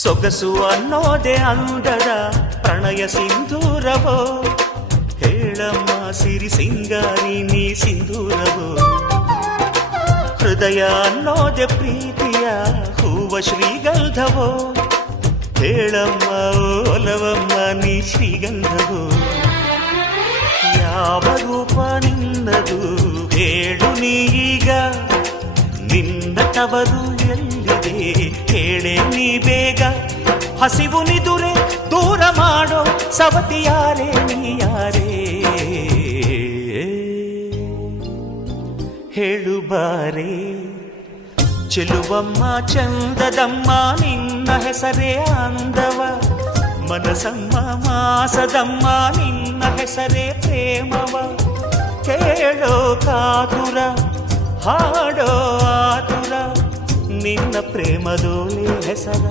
ಸೊಗಸು ಅನ್ನೋದೆ ಅಂದದ ಪ್ರಣಯ ಸಿಂಧೂರವೋ, ಹೇಳಮ್ಮ ಸಿರಿ ಸಿಂಗಾರಿ ನೀ ಸಿಂಧೂರವೋ. ಹೃದಯ ಅನ್ನೋದೆ ಪ್ರೀತಿಯ ಹೂವ ಶ್ರೀಗಂಧವೋ, ಹೇಳಮ್ಮ ಒಲವಮ್ಮ ನೀ ಶ್ರೀಗಂಧವೋ. ಯಾವ ರೂಪ ನಿನ್ನದು ಹೇಳು ನೀಗ, ನಿನ್ನ ತವರು ಎಲ್ಲಿದೆ ಹೇಳೆ ನೀ ಬೇಗ. ಹಸಿವು ನಿದುರೆ ದೂರ ಮಾಡೋ ಸವತಿಯಾರೇ ನೀಯಾರೇ, ಹೇಳು ಬಾರೇ. ಚೆಲುವಮ್ಮ ಚಂದದಮ್ಮ ನಿನ್ನ ಹೆಸರೇ ಅಂದವ, ಮನಸಮ್ಮ ಮಾಸದಮ್ಮ ನಿನ್ನ ಹೆಸರೇ ಪ್ರೇಮವ. ಕೇಳೋ ಕಾತುರ ಹಾಡೋ ಆತುರ, ನಿನ್ನ ಪ್ರೇಮದೋಲೆ ಹೆಸರ